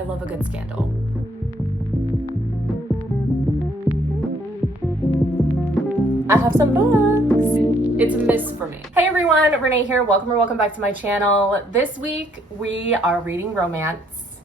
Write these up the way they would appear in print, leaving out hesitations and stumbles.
I love a good scandal. I have some books. It's a miss for me. Hey everyone, Renee here. Welcome back to my channel. This week we are reading romance.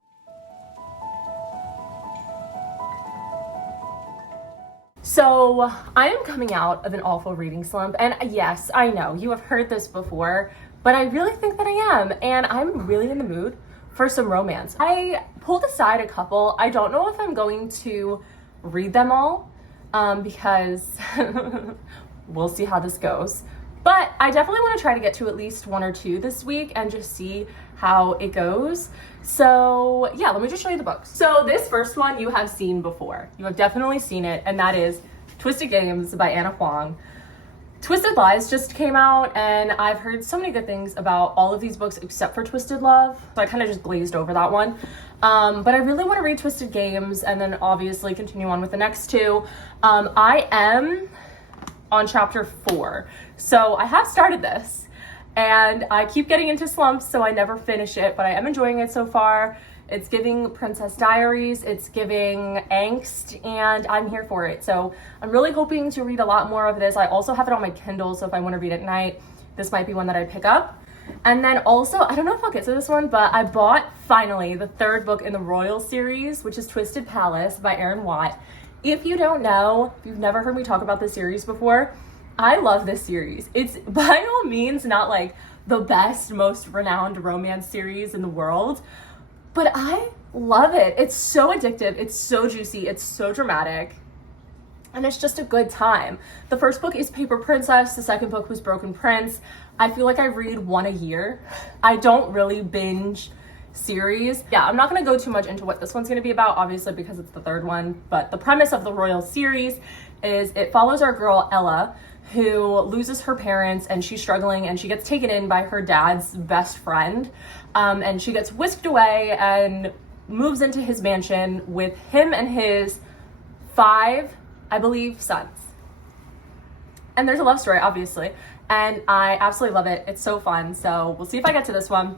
So I am coming out of an awful reading slump, and yes, I know you have heard this before, but I really think that I am, and I'm really in the mood for some romance. I pulled aside a couple. I don't know if I'm going to read them all because we'll see how this goes. But I definitely want to try to get to at least one or two this week and just see how it goes. So yeah, let me just show you the books. So this first one you have seen before. You have definitely seen it, and that is Twisted Games by Anna Huang. Twisted Lies just came out, and I've heard so many good things about all of these books except for Twisted Love. So I kind of just glazed over that one. But I really want to read Twisted Games and then obviously continue on with the next two. I am on chapter 4. So I have started this and I keep getting into slumps, so I never finish it, but I am enjoying it so far. It's giving Princess Diaries, it's giving angst, and I'm here for it. So I'm really hoping to read a lot more of this. I also have it on my Kindle, so if I want to read at night, this might be one that I pick up. And then also, I don't know if I'll get to this one, but I bought finally the third book in the Royal series, which is Twisted Palace by Erin Watt. If you don't know, if you've never heard me talk about this series before, I love this series. It's by no means not like the best, most renowned romance series in the world, but I love it. It's so addictive, it's so juicy, it's so dramatic, and it's just a good time. The first book is Paper Princess, the second book was Broken Prince. I feel like I read one a year. I don't really binge series. Yeah, I'm not gonna go too much into what this one's gonna be about, obviously, because it's the third one, but the premise of the Royal series is it follows our girl Ella, who loses her parents, and she's struggling, and she gets taken in by her dad's best friend, and she gets whisked away and moves into his mansion with him and his 5, I believe, sons. And there's a love story, obviously, and I absolutely love it. It's so fun. So we'll see if I get to this one.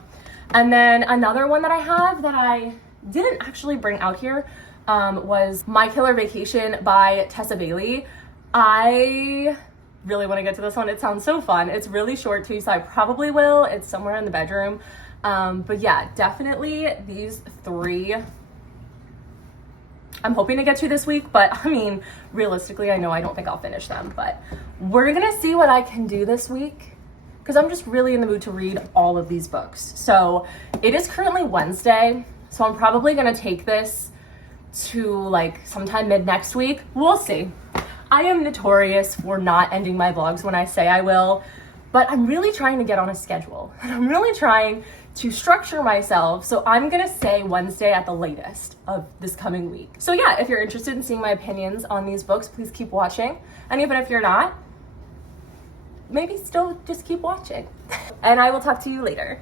And then another one that I have that I didn't actually bring out here was My Killer Vacation by Tessa Bailey. I really want to get to this one. It sounds so fun. It's really short too, so I probably will. It's somewhere in the bedroom. But yeah, definitely these 3 I'm hoping to get to this week, but I mean, realistically, I know I don't think I'll finish them, but we're gonna see what I can do this week because I'm just really in the mood to read all of these books. So it is currently Wednesday, so I'm probably gonna take this to like sometime mid next week. We'll see. I am notorious for not ending my vlogs when I say I will, but I'm really trying to get on a schedule. I'm really trying to structure myself, so I'm gonna say Wednesday at the latest of this coming week. So yeah, if you're interested in seeing my opinions on these books, please keep watching. And even if you're not, maybe still just keep watching. And I will talk to you later.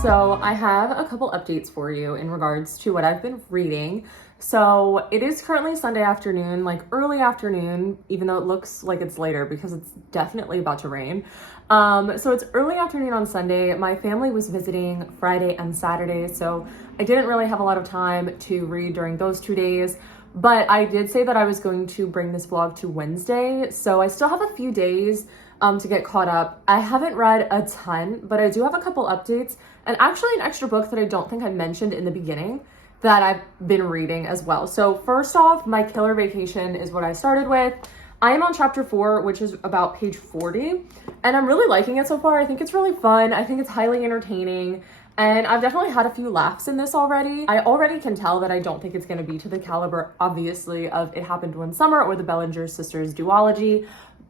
So I have a couple updates for you in regards to what I've been reading. So it is currently Sunday afternoon, like early afternoon, even though it looks like it's later because it's definitely about to rain. So it's early afternoon on Sunday. My family was visiting Friday and Saturday, so I didn't really have a lot of time to read during those 2 days. But I did say that I was going to bring this vlog to Wednesday, so I still have a few days to get caught up. I haven't read a ton, but I do have a couple updates, and actually an extra book that I don't think I mentioned in the beginning that I've been reading as well. So first off, My Killer Vacation is what I started with. I am on chapter 4, which is about page 40, and I'm really liking it so far. I think it's really fun. I think it's highly entertaining, and I've definitely had a few laughs in this already. I already can tell that I don't think it's going to be to the caliber, obviously, of It Happened One Summer or the Bellinger Sisters duology,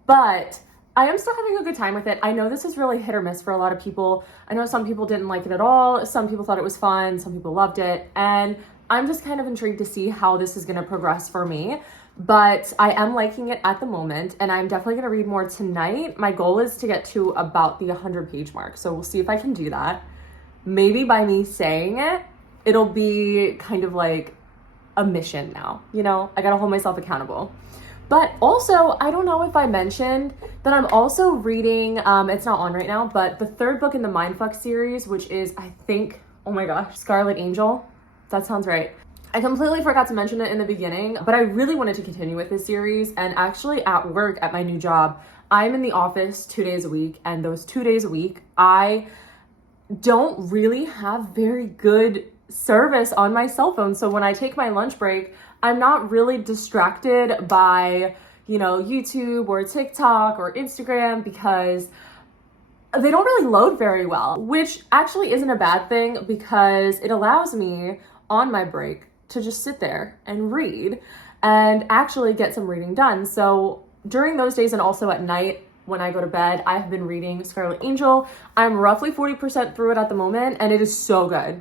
but I am still having a good time with it. I know this is really hit or miss for a lot of people. I know some people didn't like it at all. Some people thought it was fun. Some people loved it, and I'm just kind of intrigued to see how this is going to progress for me. But I am liking it at the moment, and I'm definitely going to read more tonight. My goal is to get to about the 100-page mark, so we'll see if I can do that. Maybe by me saying it, it'll be kind of like a mission now, you know? I gotta hold myself accountable. But also, I don't know if I mentioned that I'm also reading, it's not on right now, but the third book in the Mindfuck series, which is, I think, oh my gosh, Scarlet Angel. That sounds right. I completely forgot to mention it in the beginning, but I really wanted to continue with this series. And actually at work, at my new job, I'm in the office 2 days a week. And those 2 days a week, I don't really have very good service on my cell phone. So when I take my lunch break, I'm not really distracted by, you know, YouTube or TikTok or Instagram because they don't really load very well, which actually isn't a bad thing because it allows me on my break to just sit there and read and actually get some reading done. So during those days and also at night when I go to bed, I have been reading Scarlet Angel. I'm roughly 40% through it at the moment, and it is so good.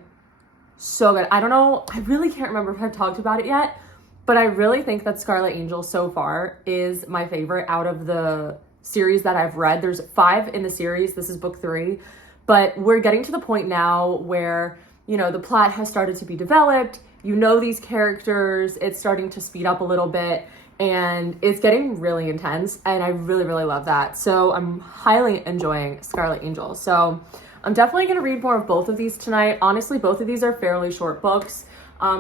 So good. I don't know, I really can't remember if I've talked about it yet, but I really think that Scarlet Angel so far is my favorite out of the series that I've read. There's 5 in the series. This is book 3, but we're getting to the point now where, you know, the plot has started to be developed. You know these characters, it's starting to speed up a little bit, and it's getting really intense, and I really, really love that. So I'm highly enjoying Scarlet Angel. So I'm definitely going to read more of both of these tonight. Honestly, both of these are fairly short books.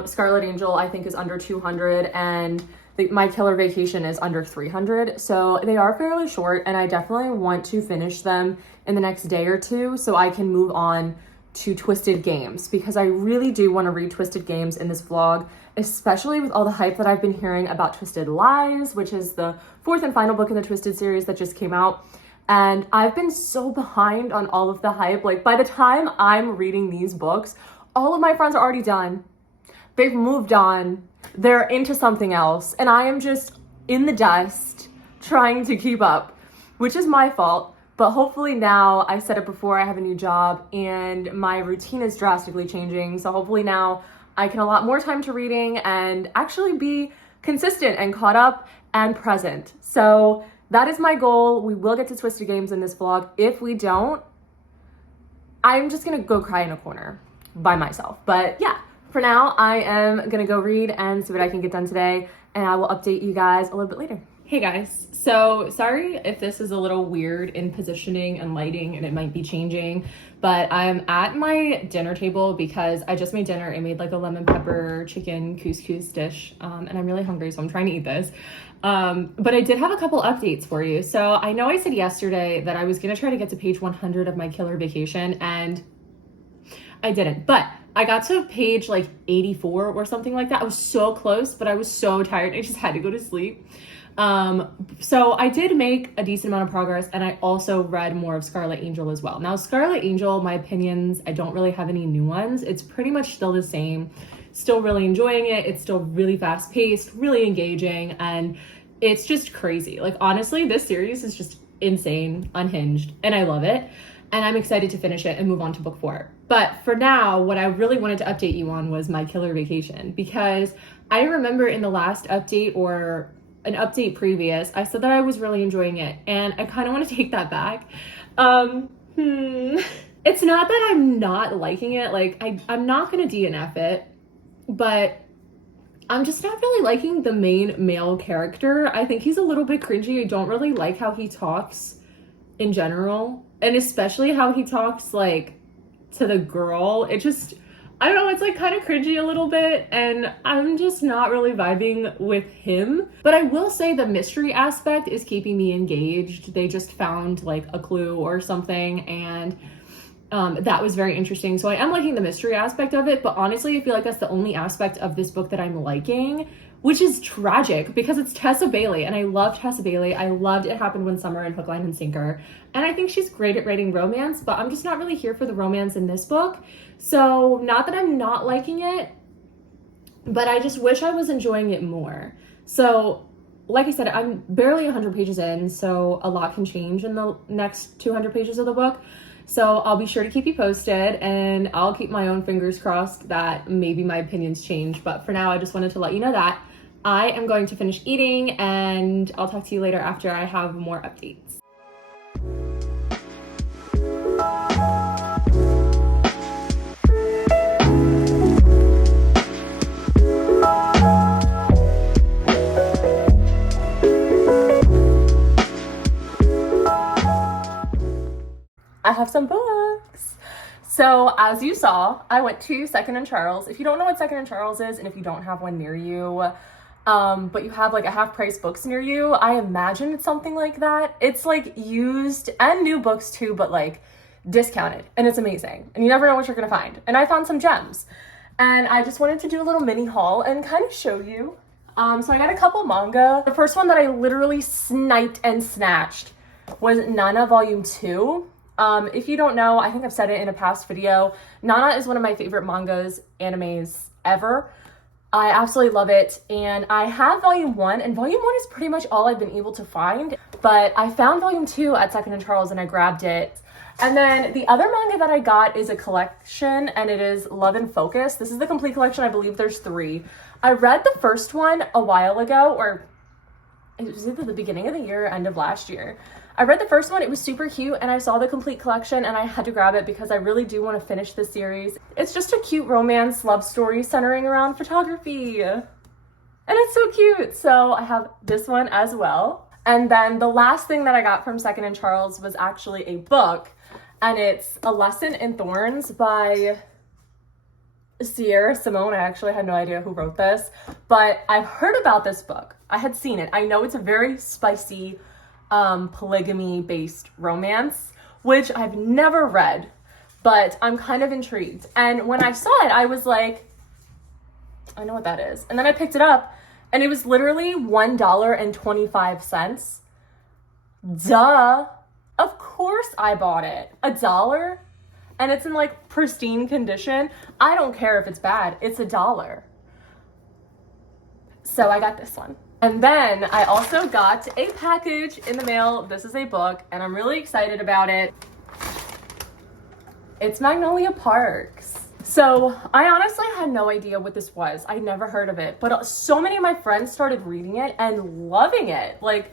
Scarlet Angel, I think, is under 200, and My Killer Vacation is under 300. So they are fairly short, and I definitely want to finish them in the next day or two so I can move on to Twisted Games, because I really do want to read Twisted Games in this vlog, especially with all the hype that I've been hearing about Twisted Lies, which is the 4th and final book in the Twisted series that just came out. And I've been so behind on all of the hype. Like, by the time I'm reading these books, all of my friends are already done. They've moved on. They're into something else. And I am just in the dust trying to keep up, which is my fault. But hopefully now, I said it before, I have a new job and my routine is drastically changing. So hopefully now I can allot more time to reading and actually be consistent and caught up and present. So that is my goal. We will get to Twisted Games in this vlog. If we don't, I'm just gonna go cry in a corner by myself. But yeah, for now, I am gonna go read and see what I can get done today, and I will update you guys a little bit later. Hey guys, so sorry if this is a little weird in positioning and lighting and it might be changing, but I'm at my dinner table because I just made dinner. I made like a lemon pepper chicken couscous dish, and I'm really hungry, so I'm trying to eat this. But I did have a couple updates for you. So I know I said yesterday that I was gonna try to get to page 100 of My Killer Vacation, and I didn't, but I got to page like 84 or something like that. I was so close, but I was so tired. I just had to go to sleep. So I did make a decent amount of progress, and I also read more of Scarlet Angel as well. Now, Scarlet Angel, my opinions, I don't really have any new ones. It's pretty much still the same. Still really enjoying it. It's still really fast paced, really engaging, and it's just crazy. Like, honestly, this series is just insane, unhinged, and I love it. And I'm excited to finish it and move on to book 4. But for now, what I really wanted to update you on was My Killer Vacation, because I remember in the last update or an update previous, I said that I was really enjoying it, and I kind of want to take that back. It's not that I'm not liking it. Like, I'm not going to DNF it, but I'm just not really liking the main male character. I think he's a little bit cringy. I don't really like how he talks in general, and especially how he talks like to the girl. It just, I don't know, it's like kind of cringy a little bit, and I'm just not really vibing with him. But I will say the mystery aspect is keeping me engaged. They just found like a clue or something, and that was very interesting. So I am liking the mystery aspect of it, but honestly, I feel like that's the only aspect of this book that I'm liking, which is tragic because it's Tessa Bailey, and I love Tessa Bailey. I loved It Happened One Summer and Hook, Line, and Sinker, and I think she's great at writing romance, but I'm just not really here for the romance in this book. So not that I'm not liking it, but I just wish I was enjoying it more. So like I said, I'm barely 100 pages in, so a lot can change in the next 200 pages of the book. So I'll be sure to keep you posted, and I'll keep my own fingers crossed that maybe my opinions change. But for now, I just wanted to let you know that I am going to finish eating, and I'll talk to you later after I have more updates. I have some books. So as you saw, I went to Second and Charles. If you don't know what Second and Charles is, and if you don't have one near you, but you have like a half price books near you, I imagine it's something like that. It's like used and new books too, but like discounted, and it's amazing. And you never know what you're gonna find. And I found some gems, and I just wanted to do a little mini haul and kind of show you. So I got a couple manga. The first one that I literally sniped and snatched was Nana Volume 2. If you don't know, I think I've said it in a past video, Nana is one of my favorite mangas, animes ever. I absolutely love it, and I have Volume 1, and Volume 1 is pretty much all I've been able to find, but I found Volume 2 at Second and Charles, and I grabbed it. And then the other manga that I got is a collection, and it is Love and Focus. This is the complete collection. I believe there's 3. I read the first one a while ago, or it was either the beginning of the year or end of last year. I read the first one, it was super cute, and I saw the complete collection, and I had to grab it because I really do want to finish this series. It's just a cute romance love story centering around photography. And it's so cute. So I have this one as well. And then the last thing that I got from Second and Charles was actually a book, and it's A Lesson in Thorns by Sierra Simone. I actually had no idea who wrote this, but I've heard about this book. I had seen it. I know it's a very spicy polygamy based romance, which I've never read, but I'm kind of intrigued. And when I saw it, I was like, I know what that is. And then I picked it up, and it was literally $1.25. Duh. Of course I bought it. $1? And it's in like pristine condition. I don't care if it's bad. It's $1. So I got this one. And then I also got a package in the mail. This is a book, and I'm really excited about it. It's Magnolia Parks. So I honestly had no idea what this was. I never heard of it, but so many of my friends started reading it and loving it. Like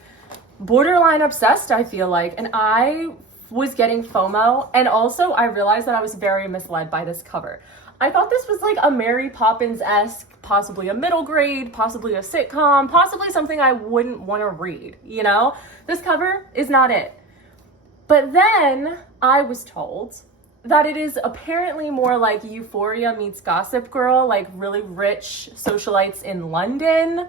borderline obsessed, I feel like. And I was getting FOMO, and also I realized that I was very misled by this cover. I thought this was like a Mary Poppins-esque, possibly a middle grade, possibly a sitcom, possibly something I wouldn't want to read, you know? This cover is not it. But then I was told that it is apparently more like Euphoria meets Gossip Girl, like really rich socialites in London.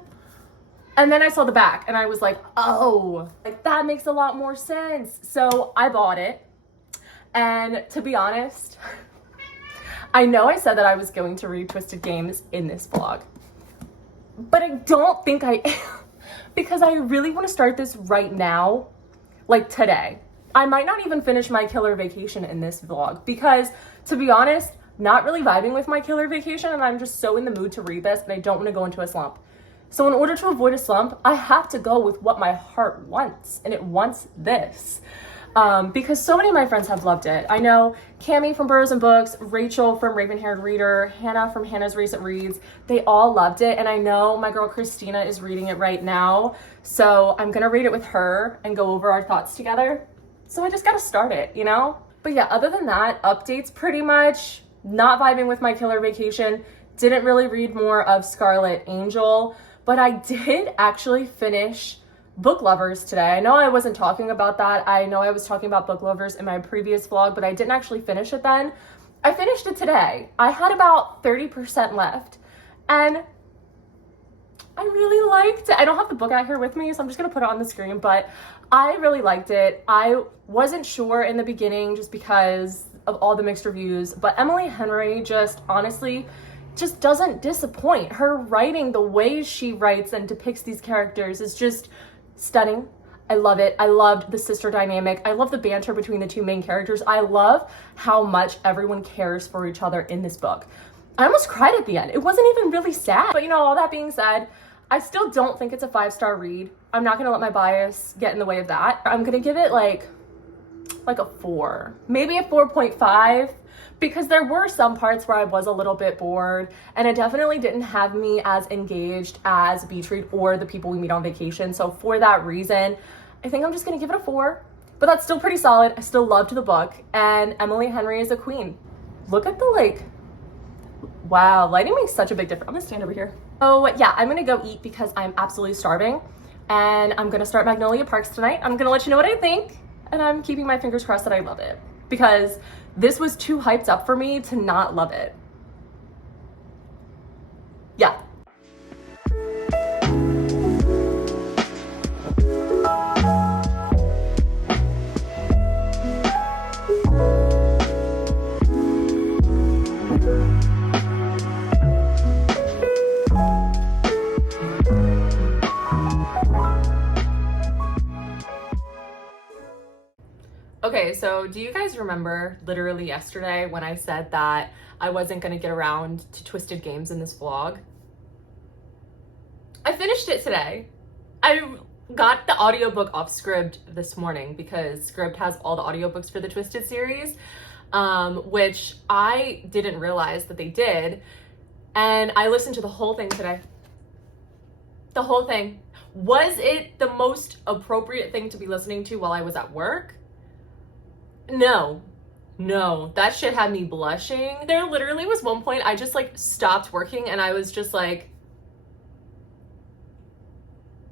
And then I saw the back, and I was like, oh, like that makes a lot more sense. So I bought it. And to be honest, I know I said that I was going to read Twisted Games in this vlog, but I don't think I am, because I really want to start this right now, like today. I might not even finish My Killer Vacation in this vlog, because to be honest, not really vibing with My Killer Vacation, and I'm just so in the mood to read this, and I don't want to go into a slump. So in order to avoid a slump, I have to go with what my heart wants, and it wants this. Because so many of my friends have loved it. I know Cami from Burrows and Books, Rachel from Raven Haired Reader, Hannah from Hannah's Recent Reads, they all loved it. And I know my girl Christina is reading it right now. So I'm gonna read it with her and go over our thoughts together. So I just gotta start it, you know? But yeah, other than that, updates pretty much. Not vibing with My Killer Vacation. Didn't really read more of Scarlet Angel, but I did actually finish Book Lovers today. I know I wasn't talking about that. I know I was talking about Book Lovers in my previous vlog, but I didn't actually finish it then. I finished it today. I had about 30% left, and I really liked it. I don't have the book out here with me, so I'm just gonna put it on the screen, but I really liked it. I wasn't sure in the beginning just because of all the mixed reviews, but Emily Henry just honestly just doesn't disappoint. Her writing, the way she writes and depicts these characters is just stunning. I love it. I loved the sister dynamic. I love the banter between the two main characters. I love how much everyone cares for each other in this book. I almost cried at the end. It wasn't even really sad. But you know, all that being said, I still don't think it's a 5-star read. I'm not gonna let my bias get in the way of that. I'm gonna give it like a 4, maybe a 4.5, because there were some parts where I was a little bit bored, and it definitely didn't have me as engaged as Beach Read or The People We Meet on Vacation. So for that reason, I think I'm just gonna give it a 4, but that's still pretty solid. I still loved the book, and Emily Henry is a queen. Look at the wow, lighting makes such a big difference. I'm gonna stand over here. Oh yeah, I'm gonna go eat because I'm absolutely starving, and I'm gonna start Magnolia Parks tonight. I'm gonna let you know what I think, and I'm keeping my fingers crossed that I love it, because this was too hyped up for me to not love it. Yeah. Okay, so do you guys remember literally yesterday when I said that I wasn't gonna get around to Twisted Games in this vlog? I finished it today. I got the audiobook off Scribd this morning because Scribd has all the audiobooks for the Twisted series, which I didn't realize that they did. And I listened to the whole thing today. The whole thing. Was it the most appropriate thing to be listening to while I was at work? No, that shit had me blushing. There literally was one point I just stopped working and I was just like,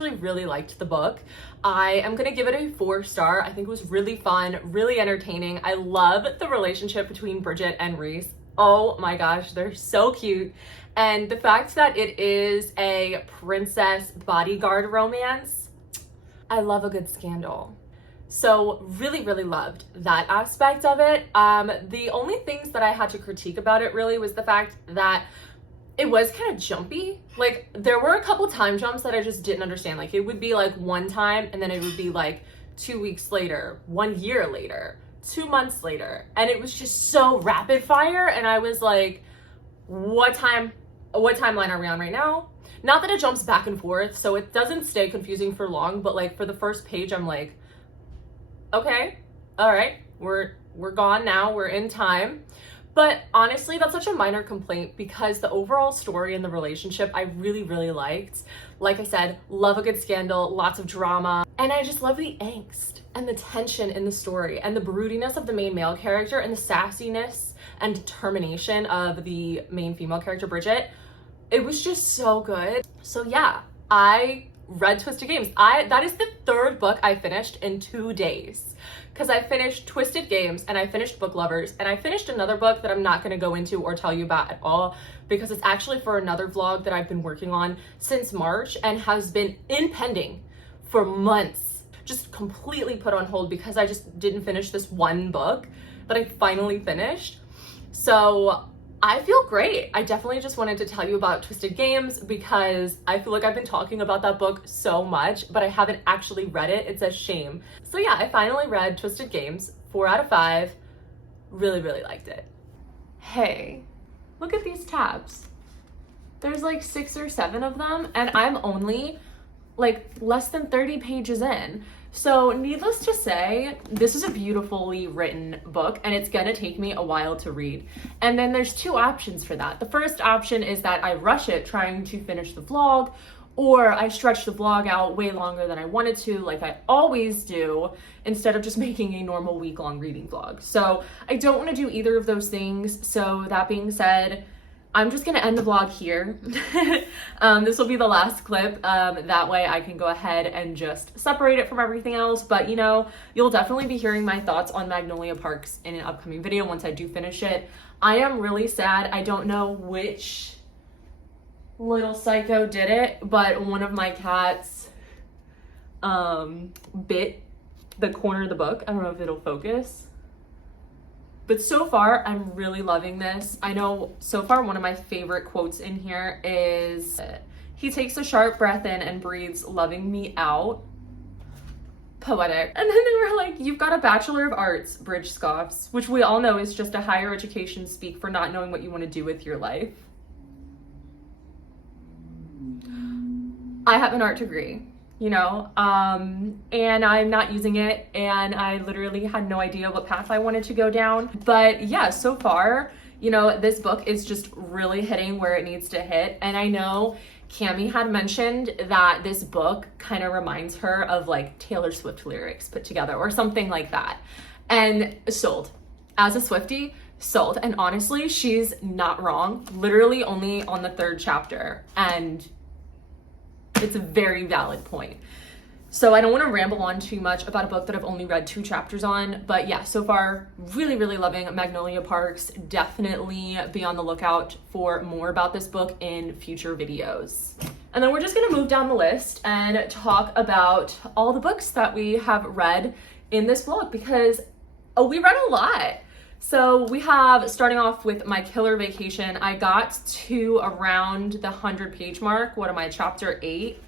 I really liked the book. I am gonna give it a 4-star. I think it was really fun, really entertaining. I love the relationship between Bridget and Reese. Oh my gosh, they're so cute. And the fact that it is a princess bodyguard romance, I love a good scandal. So really, really loved that aspect of it. The only things that I had to critique about it really was the fact that it was kind of jumpy. There were a couple time jumps that I just didn't understand. It would be one time and then it would be 2 weeks later, 1 year later, 2 months later. And it was just so rapid fire. And I was like, what timeline are we on right now? Not that it jumps back and forth, so it doesn't stay confusing for long, but for the first page, I'm like, okay, all right, we're gone now, we're in time. But honestly, that's such a minor complaint because the overall story and the relationship I really, really liked. Like I said, love a good scandal, lots of drama, and I just love the angst and the tension in the story and the broodiness of the main male character and the sassiness and determination of the main female character, Bridget. It was just so good. So yeah, I read Twisted Games. That is the 3rd book I finished in 2 days, because I finished Twisted Games and I finished Book Lovers and I finished another book that I'm not going to go into or tell you about at all because it's actually for another vlog that I've been working on since March and has been pending for months, just completely put on hold because I just didn't finish this one book that I finally finished. So I feel great. I definitely just wanted to tell you about Twisted Games because I feel like I've been talking about that book so much, but I haven't actually read it. It's a shame. So yeah, I finally read Twisted Games, 4 out of 5. Really, really liked it. Hey, look at these tabs. There's 6 or 7 of them, and I'm only less than 30 pages in. So needless to say, this is a beautifully written book and it's gonna take me a while to read. And then there's 2 options for that. The first option is that I rush it trying to finish the vlog, or I stretch the vlog out way longer than I wanted to, like I always do, instead of just making a normal week-long reading vlog. So I don't wanna do either of those things. So that being said, I'm just gonna end the vlog here. This will be the last clip. That way I can go ahead and just separate it from everything else. But you'll definitely be hearing my thoughts on Magnolia Parks in an upcoming video once I do finish it. I am really sad. I don't know which little psycho did it, but one of my cats bit the corner of the book. I don't know if it'll focus. But so far, I'm really loving this. I know so far one of my favorite quotes in here is, "He takes a sharp breath in and breathes, loving me out." Poetic. And then they were like, "You've got a Bachelor of Arts," Bridge scoffs, which we all know is just a higher education speak for not knowing what you want to do with your life. I have an art degree, you know, and I'm not using it, and I literally had no idea what path I wanted to go down. But yeah, so far, you know, this book is just really hitting where it needs to hit. And I know Cami had mentioned that this book kind of reminds her of like Taylor Swift lyrics put together or something like that. And sold. As a Swiftie, sold. And honestly, she's not wrong. Literally only on the 3rd chapter. And it's a very valid point. So I don't want to ramble on too much about a book that I've only read 2 chapters on, but yeah, so far, really, really loving Magnolia Parks. Definitely be on the lookout for more about this book in future videos. And then we're just gonna move down the list and talk about all the books that we have read in this vlog, because we read a lot. So we have, starting off with My Killer Vacation, I got to around the 100-page mark. What am I, chapter 8?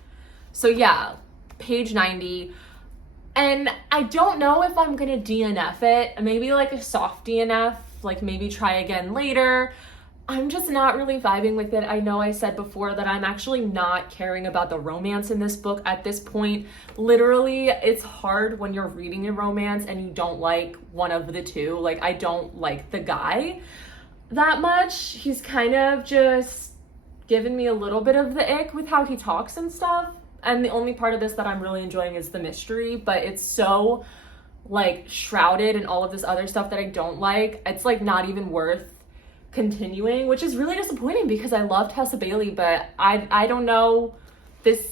So yeah, page 90. And I don't know if I'm gonna DNF it, maybe like a soft DNF, like maybe try again later. I'm just not really vibing with it. I know I said before that I'm actually not caring about the romance in this book at this point. Literally, it's hard when you're reading a romance and you don't like one of the two. Like, I don't like the guy that much. He's kind of just given me a little bit of the ick with how he talks and stuff. And the only part of this that I'm really enjoying is the mystery, but it's so like shrouded in all of this other stuff that I don't like. It's like not even worth continuing, which is really disappointing because I loved Tessa Bailey, but I don't know, this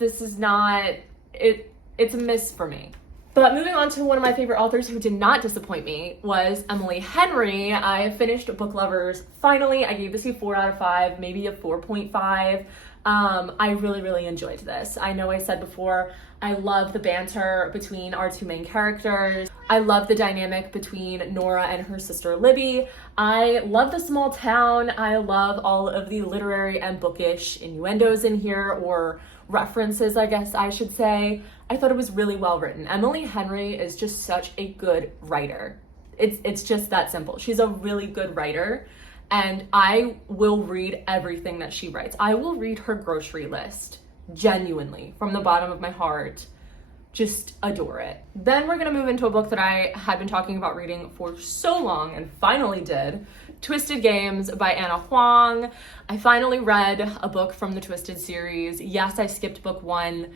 is not it. It's a miss for me. But moving on to one of my favorite authors who did not disappoint me was Emily Henry. I finished Book Lovers finally. I gave this a 4 out of 5, maybe a 4.5. I really, really enjoyed this. I know I said before, I love the banter between our 2 main characters. I love the dynamic between Nora and her sister Libby. I love the small town. I love all of the literary and bookish innuendos in here, or references, I guess I should say. I thought it was really well written. Emily Henry is just such a good writer. It's just that simple. She's a really good writer. And I will read everything that she writes. I will read her grocery list, genuinely, from the bottom of my heart. Just adore it. Then we're gonna move into a book that I had been talking about reading for so long and finally did. Twisted Games by Anna Huang. I finally read a book from the Twisted series. Yes, I skipped book 1.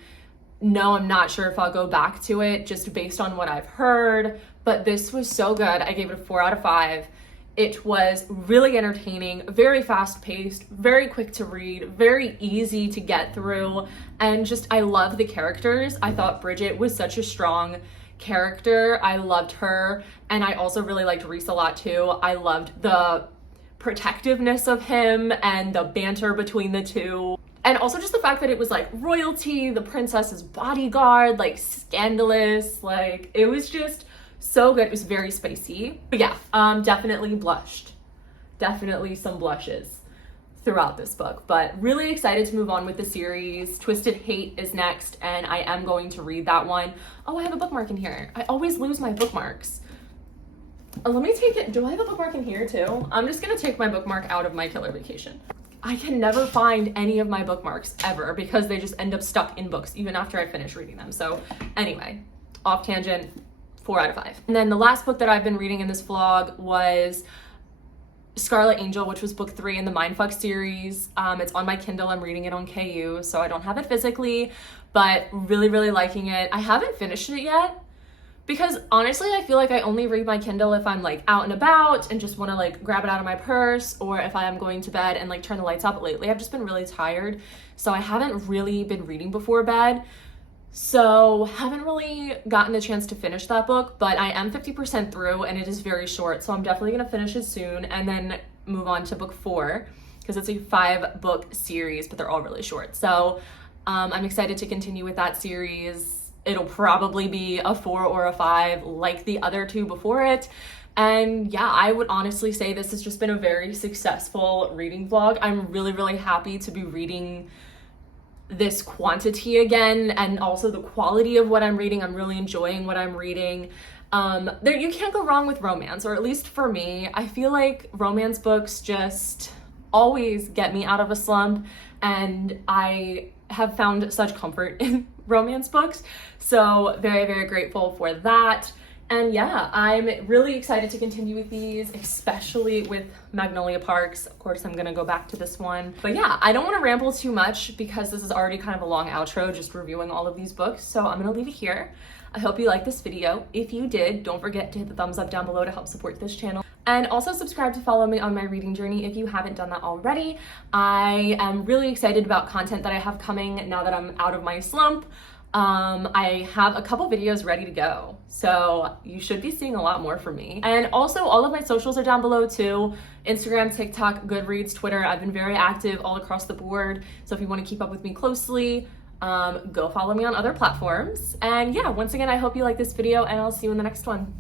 No, I'm not sure if I'll go back to it just based on what I've heard, but this was so good. I gave it a 4 out of 5. It was really entertaining, very fast-paced, very quick to read, very easy to get through, and just, I love the characters. I thought Bridget was such a strong character. I loved her, and I also really liked Reese a lot too. I loved the protectiveness of him and the banter between the two. And also just the fact that it was like royalty, the princess's bodyguard, like scandalous, like it was just so good. It was very spicy. But yeah, definitely blushed. Definitely some blushes throughout this book, but really excited to move on with the series. Twisted Hate is next, and I am going to read that one. Oh, I have a bookmark in here. I always lose my bookmarks. Let me take it. Do I have a bookmark in here too? I'm just gonna take my bookmark out of My Killer Vacation. I can never find any of my bookmarks ever because they just end up stuck in books even after I finish reading them. So anyway, off tangent. 4 out of 5. And then the last book that I've been reading in this vlog was Scarlet Angel, which was book 3 in the Mindfuck series. It's on my Kindle. I'm reading it on KU, so I don't have it physically, but really, really liking it. I haven't finished it yet because honestly, I feel like I only read my Kindle if I'm like out and about and just want to like grab it out of my purse, or if I am going to bed and like turn the lights up. Lately, I've just been really tired, so I haven't really been reading before bed. So haven't really gotten the chance to finish that book, but I am 50% through and it is very short. So I'm definitely gonna finish it soon and then move on to book 4 because it's a 5-book series, but they're all really short. So I'm excited to continue with that series. It'll probably be a 4 or a 5 like the other 2 before it. And yeah, I would honestly say this has just been a very successful reading vlog. I'm really, really happy to be reading this quantity again, and also the quality of what I'm reading. I'm really enjoying what I'm reading. You can't go wrong with romance, or at least for me. I feel like romance books just always get me out of a slump, and I have found such comfort in romance books. So very, very grateful for that. And yeah, I'm really excited to continue with these, especially with Magnolia Parks. Of course, I'm gonna go back to this one. But yeah, I don't wanna ramble too much because this is already kind of a long outro, just reviewing all of these books. So I'm gonna leave it here. I hope you liked this video. If you did, don't forget to hit the thumbs up down below to help support this channel. And also subscribe to follow me on my reading journey if you haven't done that already. I am really excited about content that I have coming now that I'm out of my slump. I have a couple videos ready to go, so you should be seeing a lot more from me. And also all of my socials are down below too. Instagram, TikTok, Goodreads, Twitter. I've been very active all across the board. So if you want to keep up with me closely, go follow me on other platforms. And yeah, once again, I hope you like this video and I'll see you in the next one.